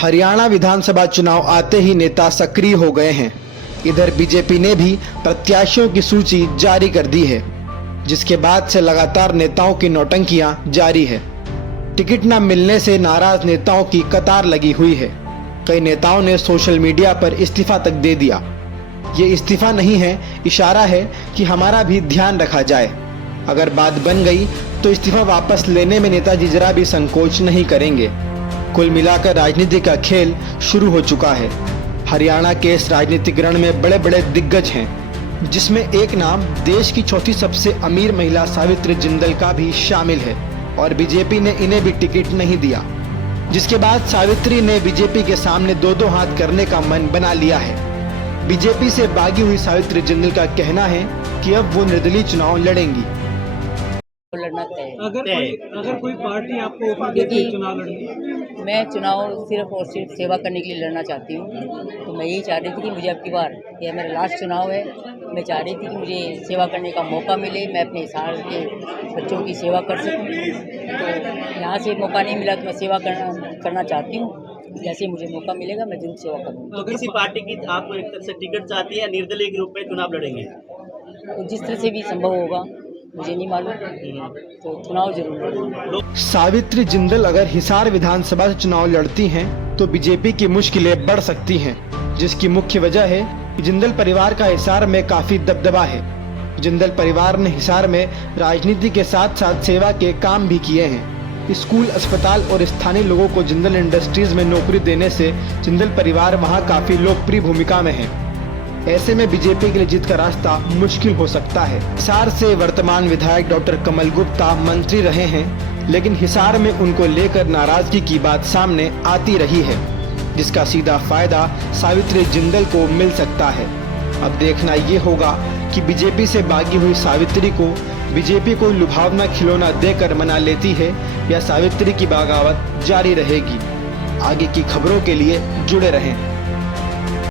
हरियाणा विधानसभा चुनाव आते ही नेता सक्रिय हो गए हैं। इधर बीजेपी ने भी प्रत्याशियों की सूची जारी कर दी है, जिसके बाद से लगातार नेताओं की नौटंकियां जारी है। टिकट न मिलने से नाराज नेताओं की कतार लगी हुई है। कई नेताओं ने सोशल मीडिया पर इस्तीफा तक दे दिया। ये इस्तीफा नहीं है, इशारा है कि हमारा भी ध्यान रखा जाए। अगर बात बन गई तो इस्तीफा वापस लेने में नेताजी जरा भी संकोच नहीं करेंगे। कुल मिलाकर राजनीति का खेल शुरू हो चुका है। हरियाणा के इस राजनीतिक रण में बड़े बड़े दिग्गज हैं, जिसमें एक नाम देश की चौथी सबसे अमीर महिला सावित्री जिंदल का भी शामिल है और बीजेपी ने इन्हें भी टिकट नहीं दिया, जिसके बाद सावित्री ने बीजेपी के सामने दो दो हाथ करने का मन बना लिया है। बीजेपी से भागी हुई सावित्री जिंदल का कहना है कि अब वो निर्दलीय चुनाव लड़ेंगी। लड़ना तय है। अगर कोई पार्टी आपको ऑफर देती है चुनाव लड़ने, मैं चुनाव सिर्फ और सिर्फ सेवा करने के लिए लड़ना चाहती हूँ। तो मैं यही चाह रही थी कि मुझे अब की बार, यह मेरा लास्ट चुनाव है, मैं चाह रही थी कि मुझे सेवा करने का मौका मिले, मैं अपने हिसाब के बच्चों की सेवा कर सकूँ। तो यहाँ से मौका नहीं मिला तो मैं सेवा करना चाहती हूँ। जैसे मुझे मौका मिलेगा मैं जरूर सेवा करूँगी। अगर किसी पार्टी की आपको एक तरह से टिकट चाहती है या निर्दलीय के रूप में चुनाव लड़ेंगे? तो जिस तरह से भी संभव होगा, मुझे नहीं मालूम, तो चुनाव जरूर लड़ूंगी। सावित्री जिंदल अगर हिसार विधानसभा से चुनाव लड़ती हैं तो बीजेपी की मुश्किलें बढ़ सकती हैं, जिसकी मुख्य वजह है कि जिंदल परिवार का हिसार में काफी दबदबा है। जिंदल परिवार ने हिसार में राजनीति के साथ साथ सेवा के काम भी किए हैं। स्कूल, अस्पताल और स्थानीय लोगों को जिंदल इंडस्ट्रीज में नौकरी देने से जिंदल परिवार वहां काफी लोकप्रिय भूमिका में है। ऐसे में बीजेपी के लिए जीत का रास्ता मुश्किल हो सकता है। हिसार से वर्तमान विधायक डॉक्टर कमल गुप्ता मंत्री रहे हैं, लेकिन हिसार में उनको लेकर नाराजगी की बात सामने आती रही है, जिसका सीधा फायदा सावित्री जिंदल को मिल सकता है। अब देखना ये होगा कि बीजेपी से भागी हुई सावित्री को बीजेपी कोई लुभावना खिलौना देकर मना लेती है या सावित्री की बगावत जारी रहेगी। आगे की खबरों के लिए जुड़े रहें।